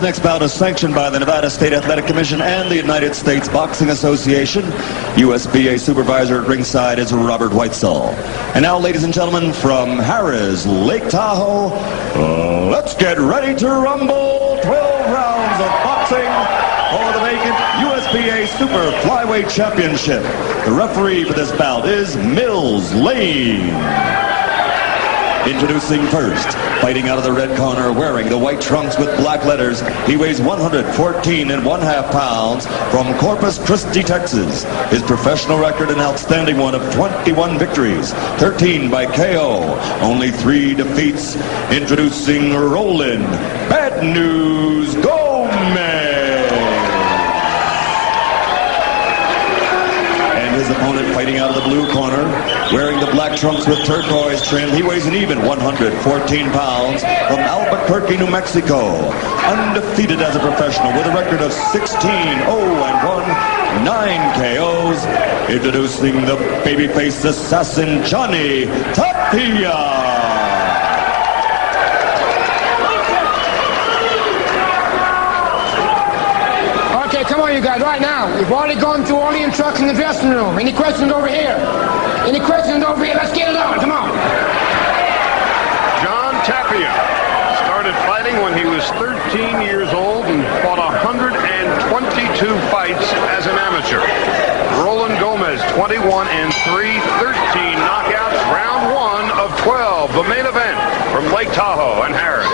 Next bout is sanctioned by the Nevada State Athletic Commission and the United States Boxing Association. USBA supervisor at ringside is Robert Whitesall. And now, ladies and gentlemen, from Harrah's, Lake Tahoe, let's get ready to rumble. 12 rounds of boxing for the vacant USBA Super Flyweight Championship. The referee for this bout is Mills Lane. Introducing first, fighting out of the red corner, wearing the white trunks with black letters. He weighs 114.5 pounds from Corpus Christi, Texas. His professional record, an outstanding one of 21 victories, 13 by KO, only 3 defeats. Introducing Roland, Bad News Gomez. And his opponent, fighting out of the blue corner, wearing the black trunks with turquoise trim. He weighs an even 114 pounds from Albuquerque, New Mexico. Undefeated as a professional with a record of 16-0-1, 9 KOs. Introducing the babyface assassin, Johnny Tapia. Okay, come on, you guys, right now. We've already gone through all the instructions in the dressing room. Any questions over here? Any questions over here? Let's get it on. Come on. John Tapia started fighting when he was 13 years old and fought 122 fights as an amateur. Roland Gomez, 21-3, 13 knockouts, round 1 of 12. The main event from Lake Tahoe and Harrah.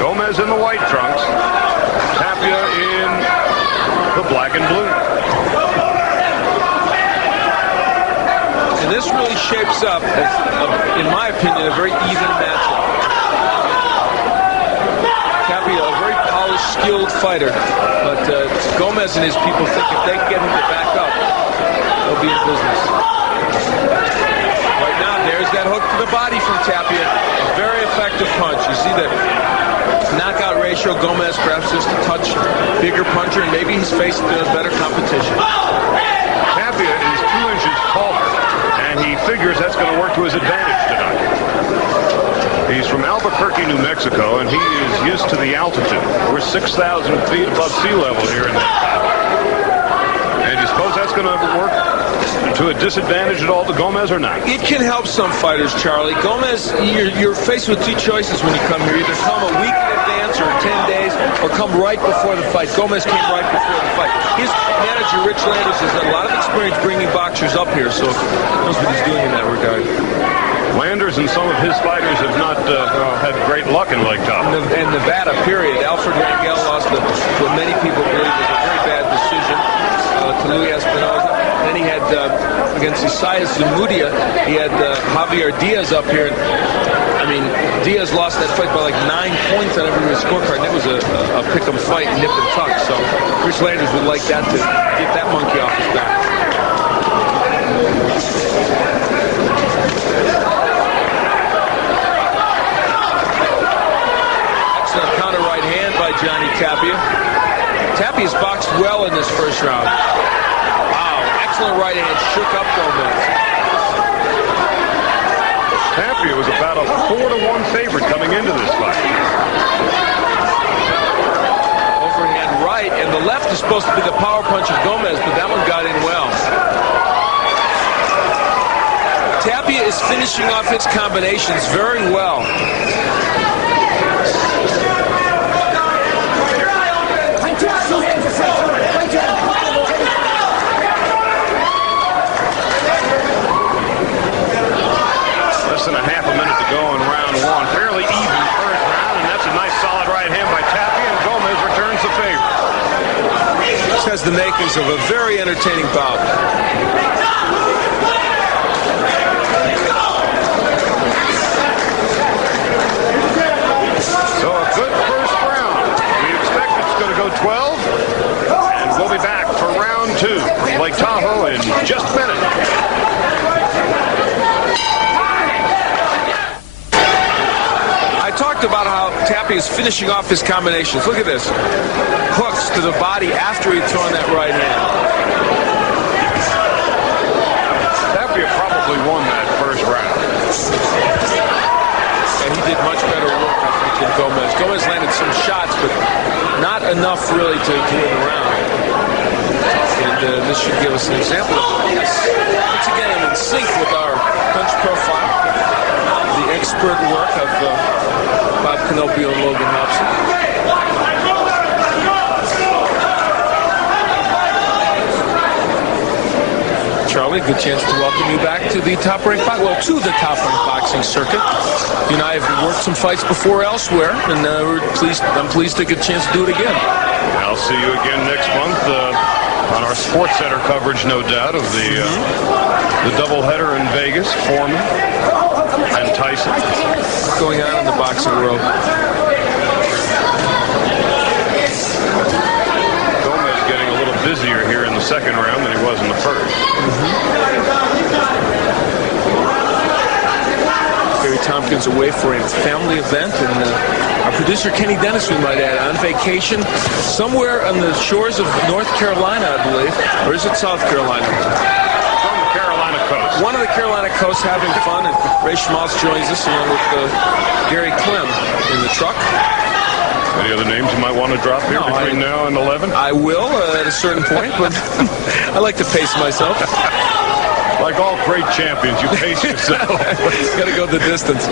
Gomez in the white trunks, Tapia in the black and blue. And this really shapes up as, in my opinion, a very even matchup. Tapia, a very polished, skilled fighter, but Gomez and his people think if they can get him to back up, they'll be in business. Right now, there's that hook to the body from Tapia. A very effective punch. You see the knockout ratio. Gomez perhaps just a touch bigger puncher, and maybe he's faced better competition. Tapia is 2 inches taller, and he figures that's going to work to his advantage tonight. He's from Albuquerque, New Mexico, and he is used to the altitude. We're 6,000 feet above sea level here in Lake Tahoe. And you suppose that's going to work to a disadvantage at all to Gomez or not? It can help some fighters, Charlie. Gomez, you're faced with 2 choices when you come here. Either come a week in advance or 10 days, or come right before the fight. Gomez came right before the fight. His manager, Rich Landers, has had a lot of experience bringing boxers up here, so knows what he's doing in that regard. Landers and some of his fighters have not had great luck in Lake Tahoe. And Nevada, period. Alfred Rangel lost what many people believe was a very bad decision to Louis Espinosa. Then he had, against Isaias Zamudia, he had Javier Diaz up here. I mean, Diaz lost that fight by like 9 points on every scorecard, and it was a pick-em fight, nip and tuck. So Rich Landers would like that to get that monkey off his back. Excellent counter right hand by Johnny Tapia. Tapia's boxed well in this first round. Wow, excellent right hand, shook up Gomez. Tapia was about a 4-1 favorite coming into this fight. Overhand right, and the left is supposed to be the power punch of Gomez, but that one got in well. Tapia is finishing off his combinations very well. Less than a half a minute to go in round 1. Fairly even first round, and that's a nice solid right hand by Tapia, and Gomez returns the favor. This has the makings of a very entertaining bout. So a good first round. We expect it's going to go 12, and we'll be back for round 2 from Lake Tahoe in just a minute. Talked about how Tapia is finishing off his combinations. Look at this. Hooks to the body after he'd thrown that right hand. Tapia probably won that first round. And he did much better work, I think. than Gomez. Gomez landed some shots, but not enough really to win the round. And this should give us an example of this. Once again, I'm in sync with our punch profile. The expert work of Bob Canopio and Logan Hobson. Charlie, good chance to welcome you back to the top-ranked to the top-ranked boxing circuit. You and I have worked some fights before elsewhere, and I'm pleased to get a chance to do it again. I'll see you again next month on our Sports Center coverage, no doubt, of the doubleheader in Vegas, Foreman and Tyson. What's going on in the boxing world? Gomez getting a little busier here in the second round than he was in the first. Barry Tompkins away for a family event, and our producer Kenny Dennis, we might add, on vacation somewhere on the shores of North Carolina, I believe, or is it South Carolina? From the Carolina coast. One of the Carolina coasts having fun, and Ray Schmaltz joins us along with Gary Clem in the truck. Any other names you might want to drop here between now and 11? I will at a certain point, but I like to pace myself. Like all great champions, you pace yourself. Got to go the distance.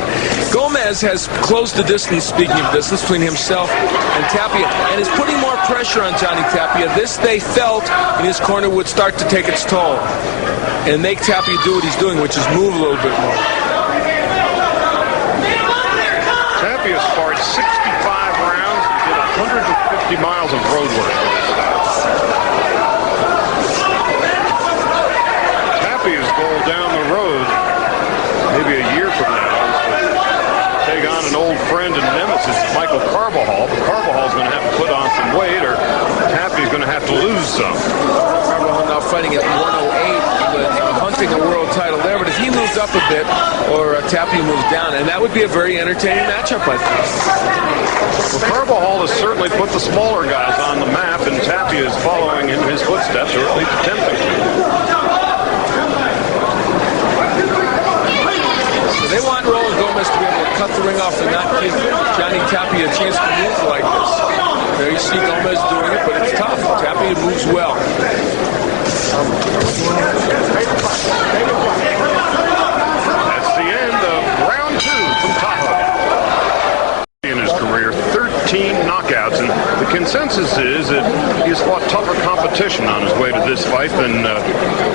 Gomez has closed the distance, speaking of distance, between himself and Tapia, and is putting more pressure on Johnny Tapia. This, they felt, in his corner would start to take its toll and make Tapia do what he's doing, which is move a little bit more. Tapia sparred 65 rounds and did 150 miles of road work. Tapia's goal down the road, maybe a year from now, take on an old friend and nemesis, Michael Carbajal. But Carvajal's going to have to put on some weight, or Tapia's going to have to lose some. Carbajal now fighting at 108, but hunting a world title there. But if he moves up a bit, or Tapia moves down, and that would be a very entertaining matchup, I think. Well, Carbajal has certainly put the smaller guys on the map, and Tapia is following in his footsteps, or at least attempting to. So they want Roland Gomez to be able to cut the ring off and not give Johnny Tapia a chance to move like this. There you see Gomez doing it, but it's tough. Tapia moves well. That's the end of round 2 from Tapia. In his career, 13 knockouts, and the consensus is that he's fought tougher competition on his way to this fight than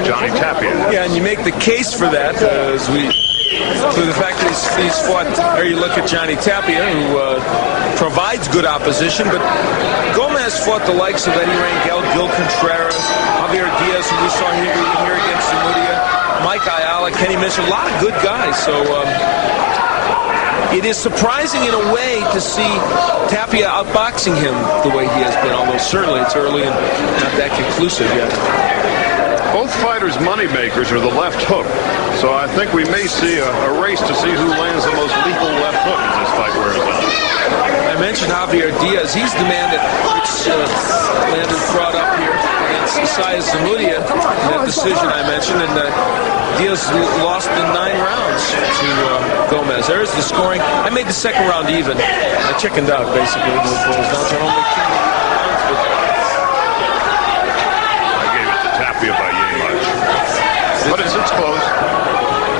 Johnny Tapia. Yeah, and you make the case for that through the fact that he's fought, or you look at Johnny Tapia, who provides good opposition, but Gomez fought the likes of Eddie Rangel, Gil Contreras, Javier Diaz, who we saw here against Zamudia, Mike Ayala, Kenny Mitchell, a lot of good guys. So it is surprising in a way to see Tapia outboxing him the way he has been, although certainly it's early and not that conclusive yet. Both fighters' moneymakers are the left hook, so I think we may see a race to see who lands the most lethal left hook as this fight wears on. I mentioned Javier Diaz. He's the man that Landon brought up here against Isaiah Zamudia in that decision I mentioned, and Diaz lost in 9 rounds to Gomez. There's the scoring. I made the second round even. I chickened out, basically. Tapia by yay much. But it's close.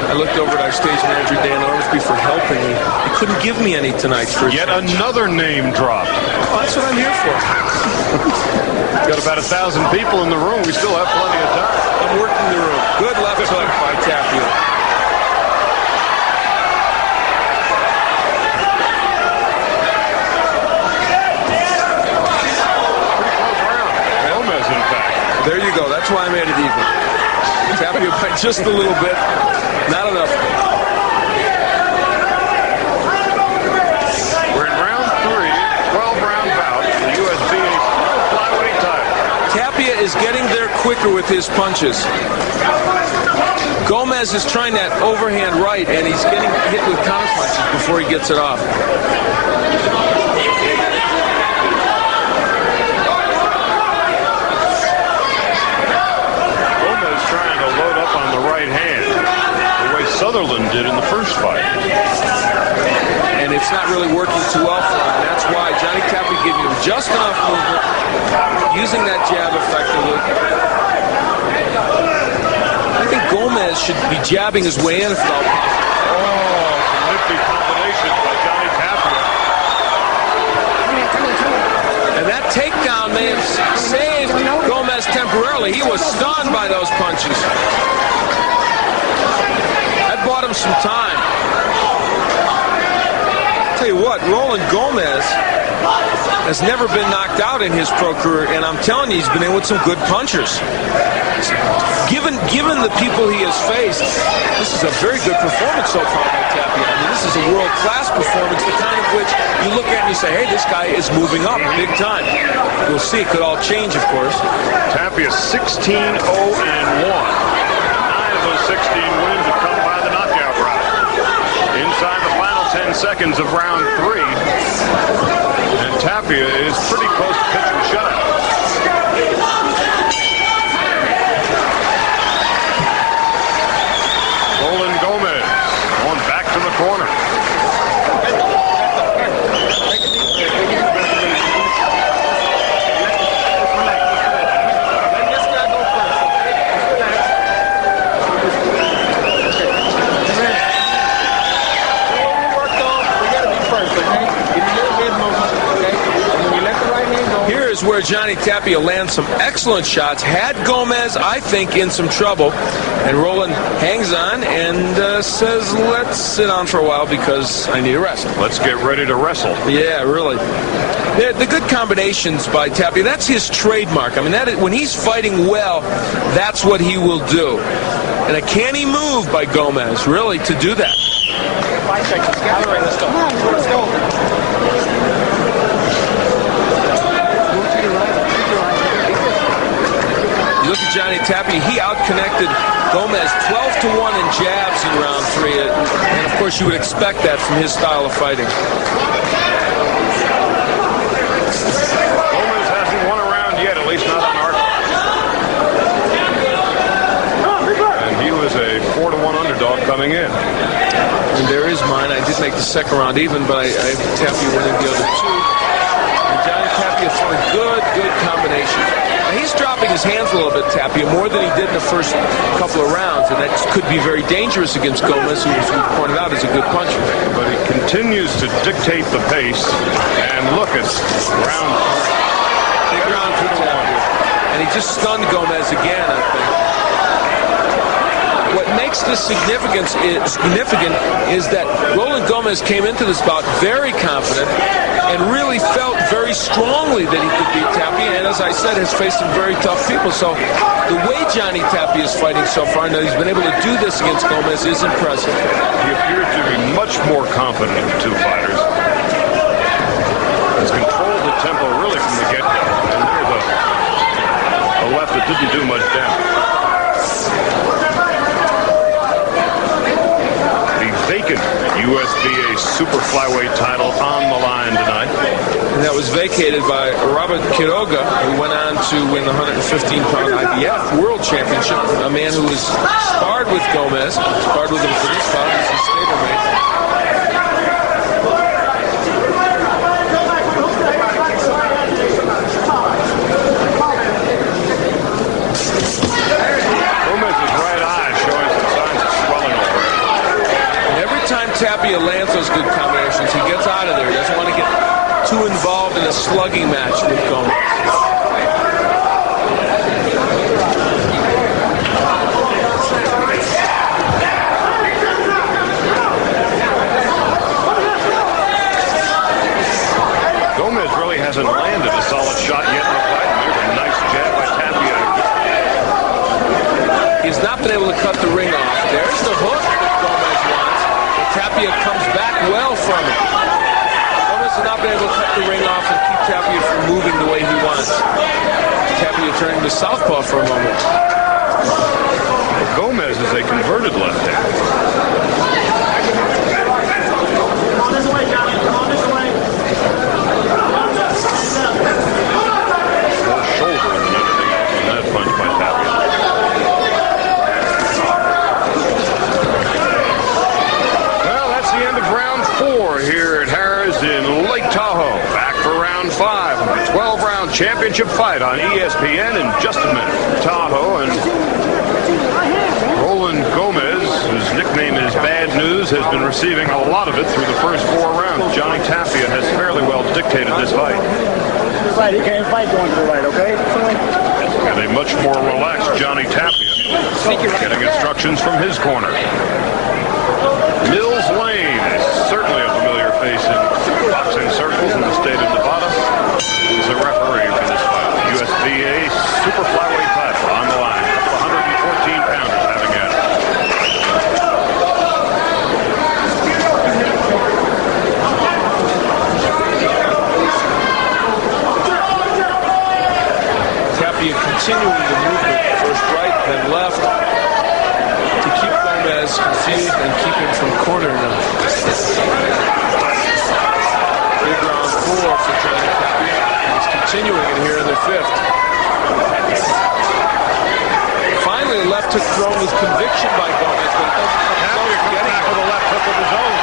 I looked over at our stage manager, Dan Ormsby, for helping me. He couldn't give me any tonight. Yet another name dropped. Well, that's what I'm here for. Got about 1,000 people in the room. We still have plenty of time. I'm working the room. Good left hook by Tapia. There you go. That's why I made it even. Tapia by just a little bit. Not enough. We're in round 3, 12-round bout for the USBA flyweight title. Tapia is getting there quicker with his punches. Gomez is trying that overhand right, and he's getting hit with counter punches before he gets it off. Sutherland did in the first fight. And it's not really working too well for him. And that's why Johnny Tapia giving him just enough movement, using that jab effectively. I think Gomez should be jabbing his way in if at all possible. Oh, nifty combination by Johnny Tapia. And that takedown may have saved Gomez temporarily. He was stunned by those punches. That bought him some time. Tell you what, Roland Gomez has never been knocked out in his pro career, and I'm telling you, he's been in with some good punchers. Given the people he has faced, this is a very good performance so far by Tapia. I mean, this is a world-class performance, the kind of which you look at and you say, hey, this guy is moving up big time. We'll see. It could all change, of course. Tapia 16-0-1. 9 of those 16 wins have come by the knockout route. Inside the final 10 seconds of round 3. And Tapia is pretty close to pitching a shutout. Roland Gomez going back to the corner. Where Johnny Tapia lands some excellent shots, had Gomez, I think, in some trouble, and Roland hangs on and says, let's sit down for a while because I need a rest. Let's get ready to wrestle. Yeah, really. The good combinations by Tapia, that's his trademark. I mean, when he's fighting well, that's what he will do. And a canny move by Gomez, really, to do that. 5 seconds. Gathering. Let's go. Let's go. Look at Johnny Tapia. He out-connected Gomez 12-1 in jabs in round 3. And, of course, you would expect that from his style of fighting. Gomez hasn't won a round yet, at least not on our card. And he was a 4-1 underdog coming in. And there is mine. I did make the second round even, but I have Tapia winning the other 2. And Johnny Tapia throwing good combination. Now, he's dropping his hands a little bit, Tapia, more than he did in the first couple of rounds, and that could be very dangerous against Gomez, who, as we pointed out, is a good puncher. But he continues to dictate the pace, and look at round 3. Big round for Tapia. And he just stunned Gomez again, I think. What makes this significant is that Roland Gomez came into this bout very confident and really felt very strongly that he could beat Tapia, and as I said, has faced some very tough people. So the way Johnny Tapia is fighting so far, now he's been able to do this against Gomez, is impressive. He appears to be much more confident of the two fighters. He's controlled the tempo really from the get-go, and there's a left that didn't do much damage. Vacant USBA Super Flyweight title on the line tonight. And that was vacated by Robert Quiroga, who went on to win the 115-pound IBF World Championship. A man who was sparred with Gomez, sparred with him for this bout as his stablemate. Gomez's right eye showing some signs of swelling over it. Tapia lands those good combinations. He gets out of there. He doesn't want to get too involved in a slugging match with Gomez. Gomez really hasn't landed a solid shot yet in the fight. There's a nice jab by Tapia. He's not been able to cut the ring off. There's the hook that Gomez wants. Tapia comes back well from it. Gomez has not been able to cut the ring off and keep Tapia from moving the way he wants. Tapia turning to southpaw for a moment. Gomez is a converted left-hander. On this way, Johnny. Come on this way. More shoulder than anything else on that punch by Tapia. Well, that's the end of round 4 here at Harris in 12-round championship fight on ESPN in just a minute. Tahoe and Roland Gomez, whose nickname is Bad News, has been receiving a lot of it through the first 4 rounds. Johnny Tapia has fairly well dictated this fight. Right, he can't fight going to the right, okay? And a much more relaxed Johnny Tapia getting instructions from his corner. Mills Lane is certainly a familiar face in boxing circles in the state of Nevada. He's a referee for this fight. USBA super flyweight title on the line. 114 pounders having at it. Tapia continuing the movement, first right, then left, to keep Gomez confused and keep him from cornering him. Big round 4 for Johnny Tapia. He's continuing it here in the 5th. Finally, a left hook thrown with conviction by Gomez, but it doesn't come Tapia close to comes getting back it. with a left hook of his own.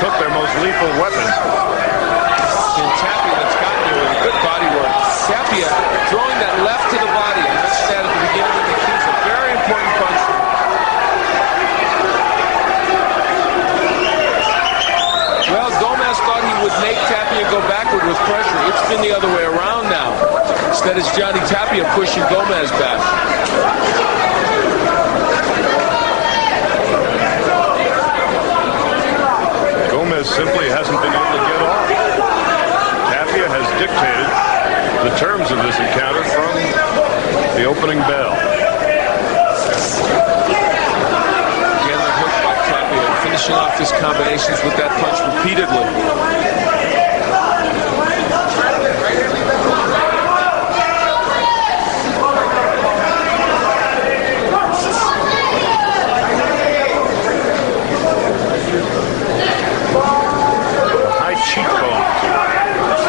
Took their most lethal weapon. And Tapia that's gotten here with a good body work. Tapia throwing that left to the body. I mentioned that at the beginning of the key. It's a very important punch. Well, Gomez thought he would make Tapia go backward with pressure. It's been the other way around now. Instead, it's Johnny Tapia pushing Gomez back. Simply hasn't been able to get off. Tapia has dictated the terms of this encounter from the opening bell. Again, the hook by Tapia, finishing off his combinations with that punch repeatedly.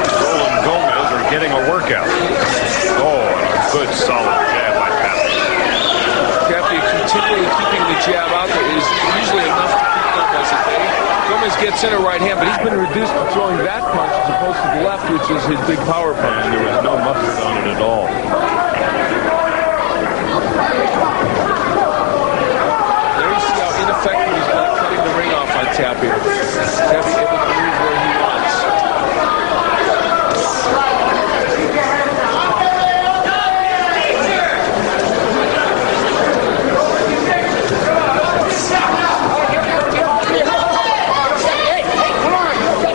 Roland Gomez are getting a workout. Oh, and a good solid jab by Tapia. Tapia continually keeping the jab out there is usually enough to keep Gomez at bay. Gomez gets in a right hand, but he's been reduced to throwing that punch as opposed to the left, which is his big power punch. And there was no mustard on it at all. There you see how ineffective he's been at cutting the ring off on Tapia. Tapia able to move where he wants.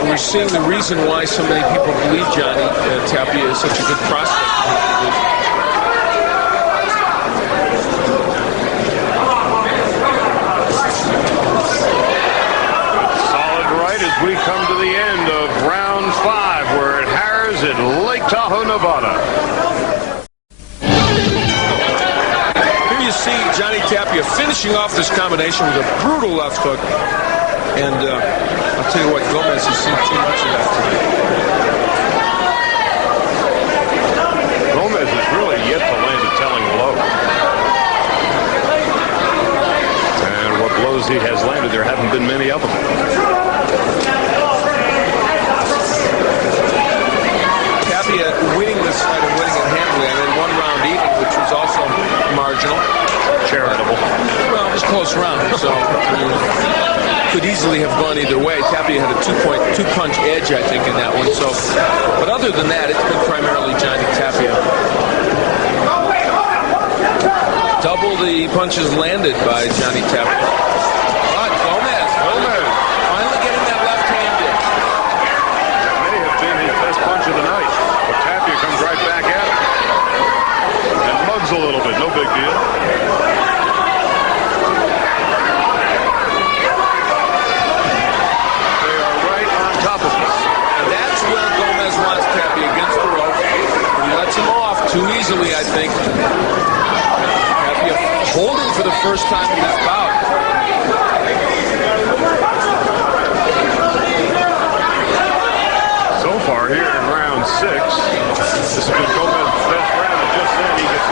We're seeing the reason why so many people believe Johnny Tapia is such a good prospect. We come to the end of round 5. We're at Harrah's at Lake Tahoe, Nevada. Here you see Johnny Tapia finishing off this combination with a brutal left hook. And I'll tell you what, Gomez has seen too much of that tonight. Gomez has really yet to land a telling blow. And what blows he has landed, there haven't been many of them. Winning this fight and winning it handily. I mean, 1 round even, which was also marginal. Charitable. Well, it was a close round, so could easily have gone either way. Tapia had a 2-punch edge, I think, in that one. So, but other than that, it's been primarily Johnny Tapia. Double the punches landed by Johnny Tapia. But Gomez finally getting that left hand in. That may have been his best punch of the night. But Tapia comes right back at him. And mugs a little bit, no big deal. They are right on top of us. And that's where Gomez wants Tapia, against the rope. He lets him off too easily, I think. Tapia holding for the first time in this bout. So far here in round 6, this has been Gomez's best round, and just then he gets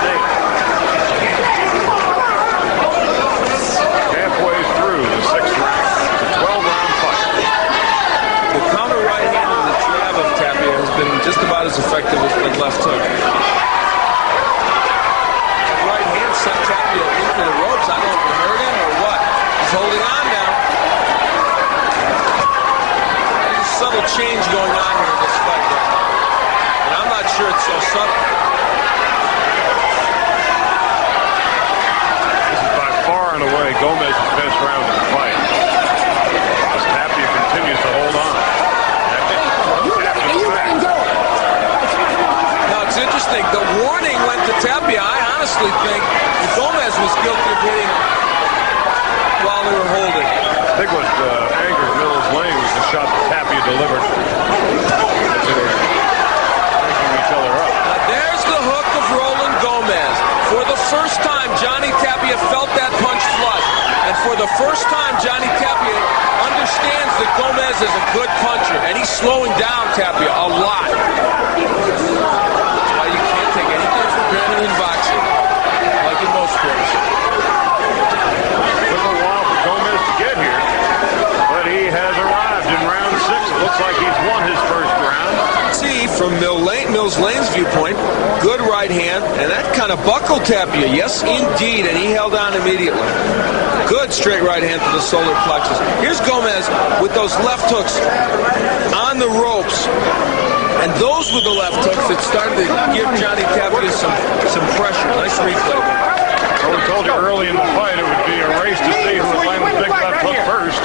first time, Johnny Tapia felt that punch flush. And for the first time, Johnny Tapia understands that Gomez is a good puncher. And he's slowing down Tapia a lot. That's why you can't take anything for granted in boxing, like in most sports. Took a while for Gomez to get here, but he has arrived in round 6. It looks like he's won his first round. See, from Mills Lane's viewpoint, good right hand, and that kind of buckled Tapia. Yes, indeed, and he held on immediately. Good straight right hand to the solar plexus. Here's Gomez with those left hooks on the ropes, and those were the left hooks that started to give Johnny Tapia some pressure. Nice replay. Well, we told you early in the fight it would be a race to see who would land the big left hook first.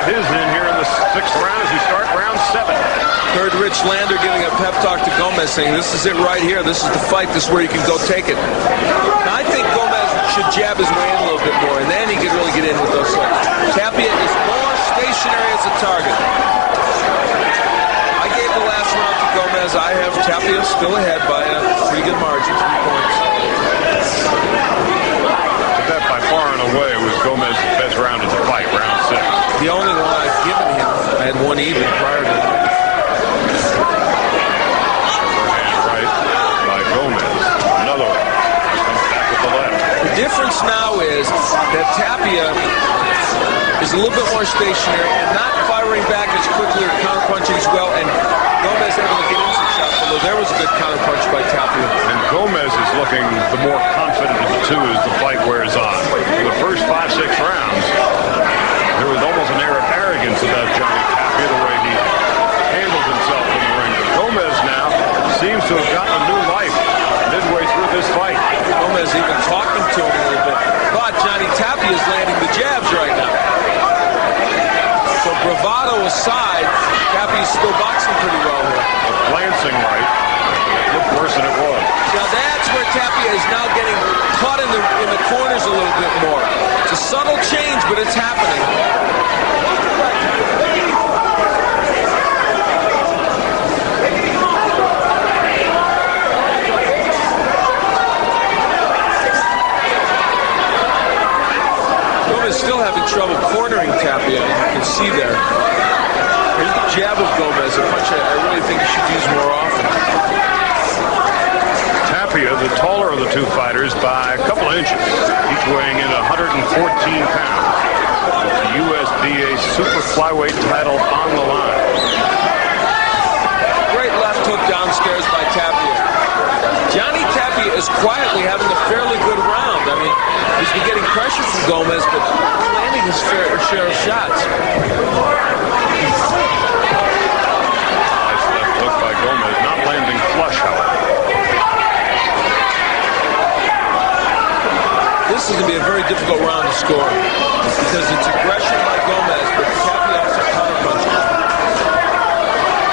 His in here in the 6th round as we start round 7. Heard Rich Lander giving a pep talk to Gomez, saying, this is it right here. This is the fight. This is where you can go take it. Now, I think Gomez should jab his way in a little bit more, and then he could really get in with those hooks. Tapia is more stationary as a target. I gave the last round to Gomez. I have Tapia still ahead by a pretty good margin, 3 points. But that by far and away was Gomez's best round of the fight, round 6. The only one I've given him, I had one even prior to that. Overhand right by Gomez. Another one. Comes back with the left. The difference now is that Tapia is a little bit more stationary and not firing back as quickly or counterpunching as well, and Gomez able to get in some shots, although there was a good counterpunch by Tapia. And Gomez is looking the more confident of the two as the fight wears on. For the first 5-6 rounds, there was almost an air of arrogance about Johnny Tapia, the way he handled himself in the ring. But Gomez now seems to have gotten a new life midway through this fight. Gomez even talking to him a little bit. But Johnny Tapia is landing the jabs right now. So bravado aside, Tapia's still boxing pretty well here. A glancing right. It looked worse than it was. Now that's where Tapia is now getting caught in the corners a little bit more. It's a subtle change, but it's happening. Gomez still having trouble cornering Tapia, as you can see there. Here's the jab of Gomez, a punch I really think he should use more often. Tapia, the taller of the two fighters by a couple of inches, each weighing in 114 pounds. With the USBA Super Flyweight title on the line. Great left hook downstairs by Tapia. Johnny Tapia is quietly having a fairly good round. I mean, he's been getting pressure from Gomez, but landing his fair share of shots. Nice left hook by Gomez, not landing flush, however. This is going to be a very difficult round to score because it's aggression by Gomez, but Tapia also counterpunching.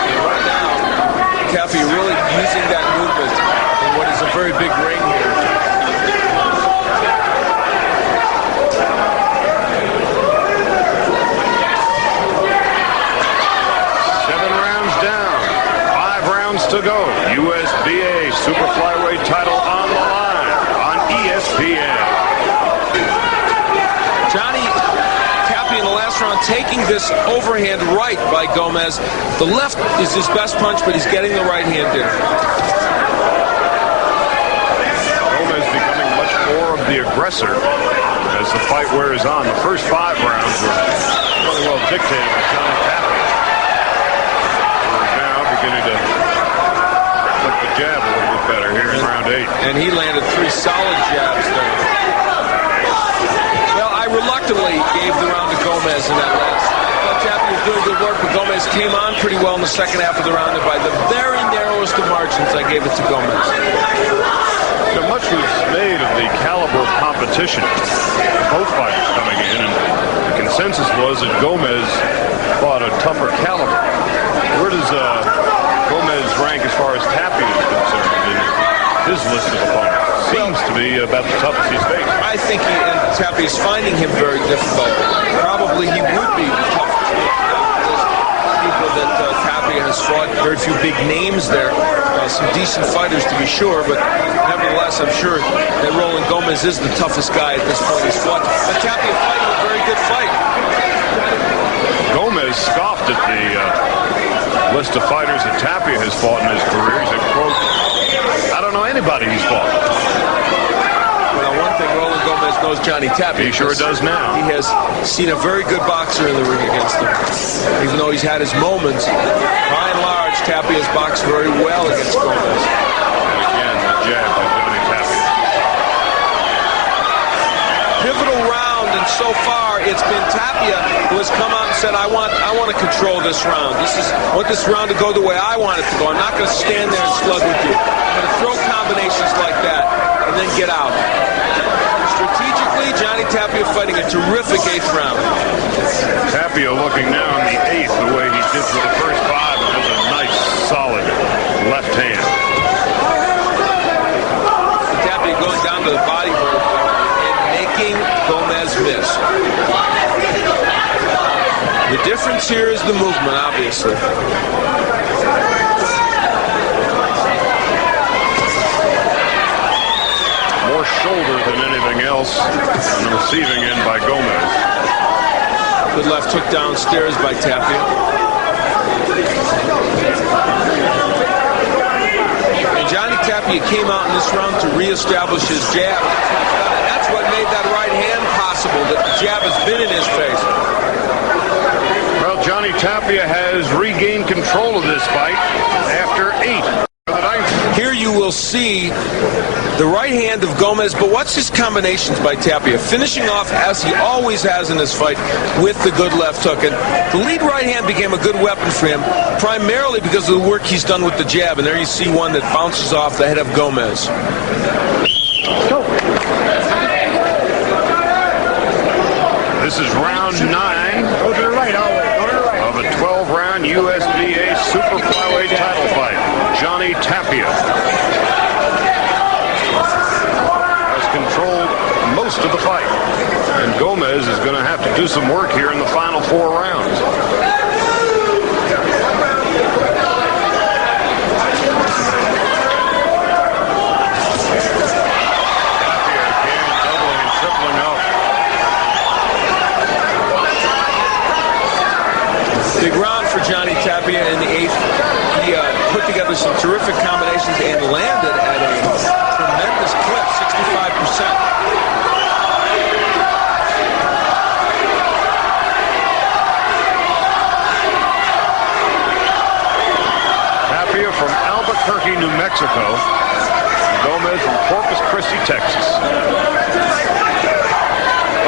And right now, Tapia really using that movement in what is a very big ring here. To go. USBA Super Flyweight title on the line on ESPN. Johnny Tapia in the last round taking this overhand right by Gomez. The left is his best punch, but he's getting the right hand in. Gomez becoming much more of the aggressor as the fight wears on. The first 5 rounds were really well dictated by Johnny Tapia. We're now beginning to the jab a little bit better here in round 8. And he landed 3 solid jabs there. Well, I reluctantly gave the round to Gomez in that last. I thought Tapia was doing good work, but Gomez came on pretty well in the second half of the round, and by the very narrowest of margins, I gave it to Gomez. So much was made of the caliber of competition. Both fighters coming in, and the consensus was that Gomez fought a tougher caliber. Where does Gomez rank as far as Tapia is concerned in his list of opponents? Seems to be about the toughest he's faced. I think Tapia is finding him very difficult. Probably he would be the toughest. People that Tapia has fought, very few big names there. some decent fighters to be sure, but nevertheless, I'm sure that Roland Gomez is the toughest guy at this point he's fought. But Tapia fighting a very good fight. Gomez scoffed at the list of fighters that Tapia has fought in his career. He said, quote, I don't know anybody he's fought. Well, one thing Roland Gomez knows Johnny Tapia. He sure does now. He has seen a very good boxer in the ring against him. Even though he's had his moments, by and large, Tapia has boxed very well against Gomez. And again, the jab by Johnny Tapia. Pivotal round, and so far it's been Tapia who has come out and said, I want to control this round. I want this round to go the way I want it to go. I'm not going to stand there and slug with you. I'm going to throw combinations like that and then get out. Strategically, Johnny Tapia fighting a terrific 8th round. Tapia looking now in the 8th the way he did for the first 5, and has a nice, solid left hand. Tapia going down to the body and making Gomez miss. The difference here is the movement, obviously. More shoulder than anything else on the receiving end by Gomez. Good left hook downstairs by Tapia. And Johnny Tapia came out in this round to reestablish his jab. That's what made that right hand possible, that the jab has been in his face. Well, Johnny Tapia has regained control of this fight after 8. Here you will see the right hand of Gomez, but watch his combinations by Tapia, finishing off as he always has in this fight with the good left hook. And the lead right hand became a good weapon for him, primarily because of the work he's done with the jab. And there you see one that bounces off the head of Gomez. This is round 9. Go to the right, always. Go to the right. Of a 12-round USBA Super Flyweight title fight. Johnny Tapia has controlled most of the fight. And Gomez is going to have to do some work here in the final 4 rounds. Tapia again doubling and tripling up. Big round for Johnny Tapia in the 8th. He put together some terrific combinations and landed at a tremendous clip, 65%. Tapia from Albuquerque, New Mexico. Gomez from Corpus Christi, Texas.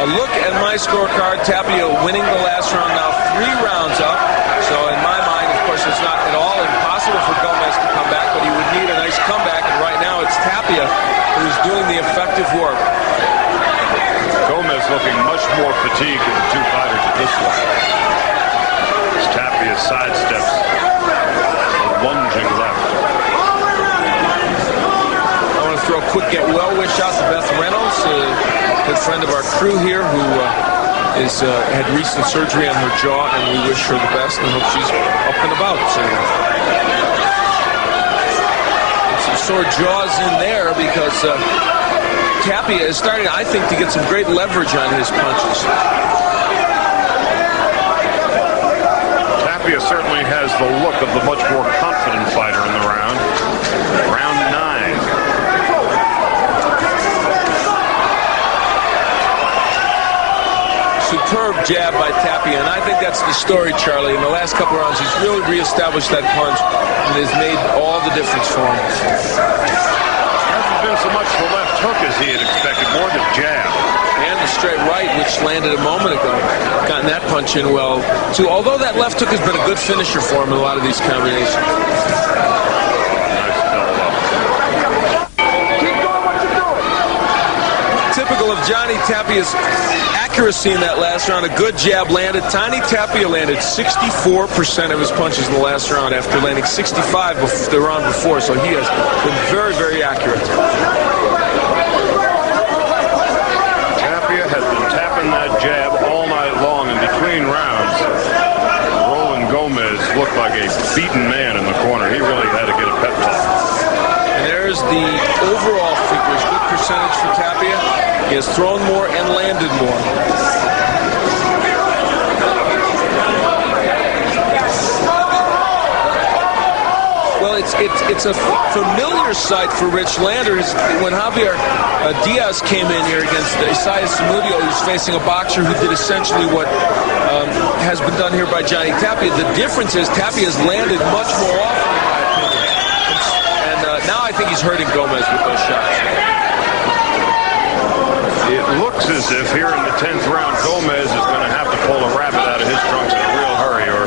A look at my scorecard, Tapia winning the last round now, 3 rounds up. So in my mind, of course, it's not at all impossible for Gomez to come back, but he would need a nice comeback. And right now it's Tapia who's doing the effective work. Gomez looking much more fatigued than the 2 fighters at this point. As Tapia sidesteps a lunging left. I want to throw a quick get well wish out to Beth Reynolds, a good friend of our crew here who had recent surgery on her jaw, and we wish her the best and hope she's up and about. So, some sore jaws in there because Tapia is starting, I think, to get some great leverage on his punches. Tapia certainly has the look of the much more confident fighter in the round. Round 9. Superb jab by Tapia, and I think that's the story, Charlie. In the last couple of rounds, he's really reestablished that punch and has made all the difference for him. Hasn't been so much the left hook as he had expected, more the jab. And the straight right, which landed a moment ago. Gotten that punch in well, too. Although that left hook has been a good finisher for him in a lot of these combinations. Nice double up. Typical of Johnny Tapia's accuracy in that last round. A good jab landed. Johnny Tapia landed 64% of his punches in the last round after landing 65 the round before. So he has been very, very accurate. Tapia has been tapping that jab all night long, and between rounds, Roland Gomez looked like a beaten man in the corner. He really had to get a pep talk. as the overall figures, good percentage for Tapia. He has thrown more and landed more. Well, it's a familiar sight for Rich Lander. When Javier Diaz came in here against Isaias Zamudio, who's facing a boxer who did essentially what has been done here by Johnny Tapia. The difference is Tapia has landed much more often, in my opinion. And now I think he's hurting Gomez with those shots. It looks as if here in the 10th round, Gomez is going to have to pull a rabbit out of his trunks in a real hurry, or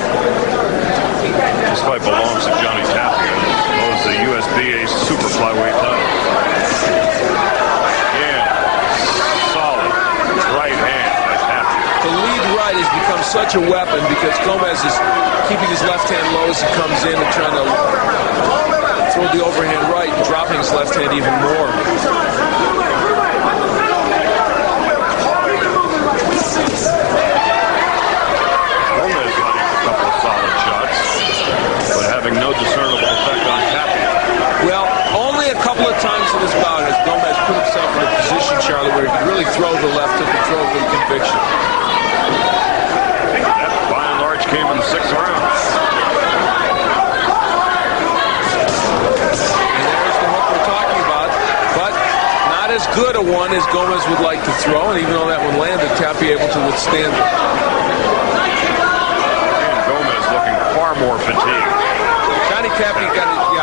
this fight belongs to Johnny Tapia. Holds the USBA super flyweight title. Yeah, solid right hand by Tapia. The lead right has become such a weapon because Gomez is keeping his left hand low as he comes in and trying to throw the overhand right and dropping his left hand even more. No discernible effect on Tapia. Well, only a couple of times in this bout has Gomez put himself in a position, Charlie, where he could really throw the left hook and throw it with conviction. That, by and large, came in the 6th round. And there's the hook we're talking about, but not as good a one as Gomez would like to throw, and even though that one landed, Tapia able to withstand it. And Gomez looking far more fatigued.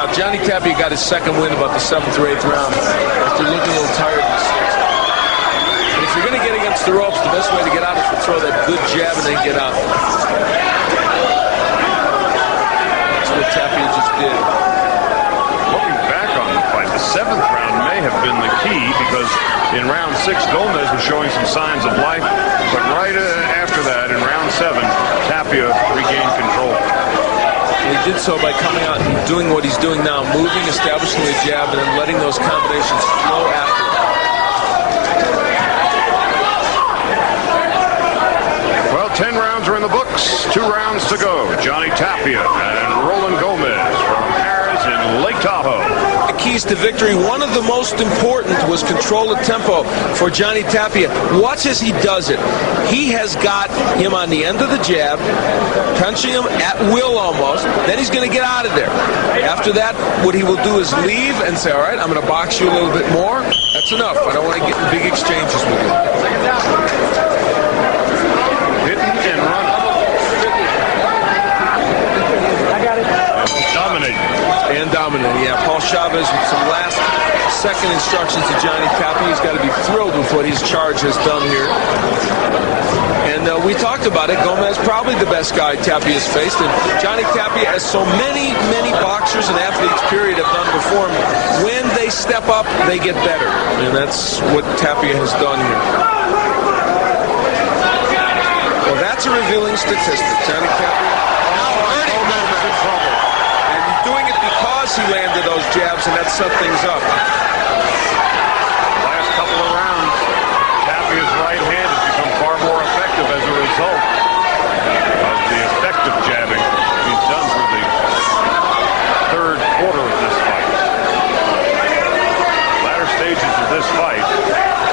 Johnny Tapia got his second win about the 7th or 8th round after looking a little tired in the 6th. And if you're going to get against the ropes, the best way to get out is to throw that good jab and then get out. That's what Tapia just did. Looking back on the fight, the 7th round may have been the key because in round 6, Gomez was showing some signs of life, but right after that, in round 7, Tapia regained control. He did so by coming out and doing what he's doing now, moving, establishing the jab, and then letting those combinations flow after. Well, 10 rounds are in the books, 2 rounds to go. Johnny Tapia and Roland Gomez from Harris in Lake Tahoe. The keys to victory, one of the most important was control of tempo for Johnny Tapia. Watch as he does it. He has got him on the end of the jab, punching him at will almost. Then he's going to get out of there. After that, what he will do is leave and say, all right, I'm going to box you a little bit more. That's enough. I don't want to get in big exchanges with you. Hitting and running. I got it. Dominating. And dominating, yeah. Paul Chavez with some last-second instructions to Johnny Tapia. He's got to be thrilled with what his charge has done here. And we talked about it. Gomez probably the best guy Tapia's faced. And Johnny Tapia, as so many boxers and athletes, period, have done before him, when they step up, they get better. And that's what Tapia has done here. Well, that's a revealing statistic. Johnny Tapia now hurting Gomez in trouble. And he's doing it because he landed those jabs, and that set things up. Last couple of rounds, Tapia's right hand has become far more effective as a result of the effective jabbing he's done for the 3rd quarter of this fight. Latter stages of this fight,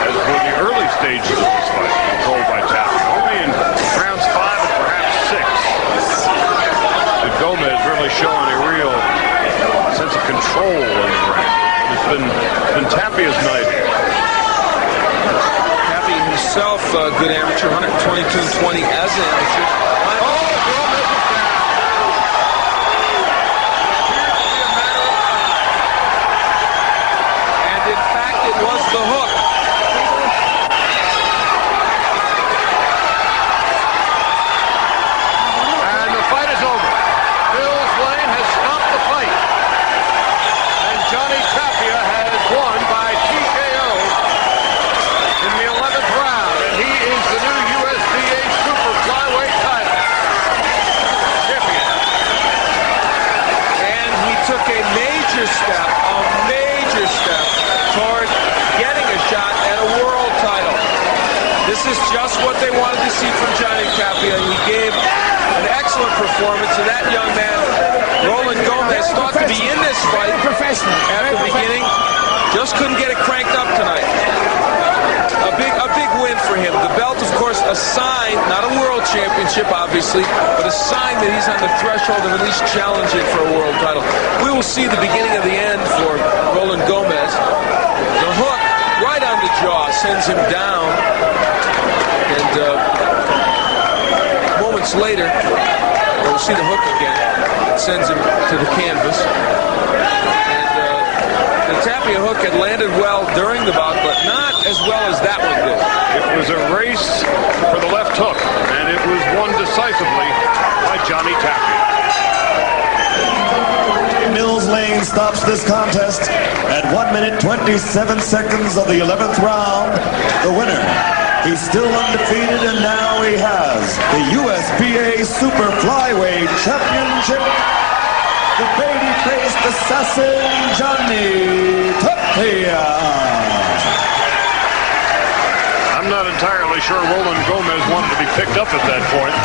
as were the early stages of this fight, controlled by Tapia. Only in rounds 5 and perhaps 6 did Gomez really show any real sense of control in the ring. It's been Tapia's night here. Tapia himself, good amateur, 122-20 as an amateur. And in fact, it was the hook. And the fight is over. Bill's Lane has stopped the fight. And Johnny Tapia has won by TKO in the 11th round. And he is the new USBA Super Flyweight title champion. And he took a major step toward getting a shot at a world title. This is just what they wanted to see from Johnny Tapia. He gave an excellent performance to that young man. Roland Gomez thought to be in this fight at the beginning. couldn't get it cranked up tonight. A big win for him. The belt, of course, a sign, not a world championship, obviously, but a sign that he's on the threshold of at least challenging for a world title. We will see the beginning of the end for Roland Gomez. The hook right on the jaw sends him down, and moments later, we'll see the hook again. It sends him to the canvas. The Tapia hook had landed well during the bout, but not as well as that one did. It was a race for the left hook, and it was won decisively by Johnny Tapia. Mills Lane stops this contest at 1 minute 27 seconds of the 11th round. The winner, he's still undefeated, and now he has the USBA Super Flyweight Championship. The baby-faced assassin, Johnny Tapia. I'm not entirely sure Roland Gomez wanted to be picked up at that point.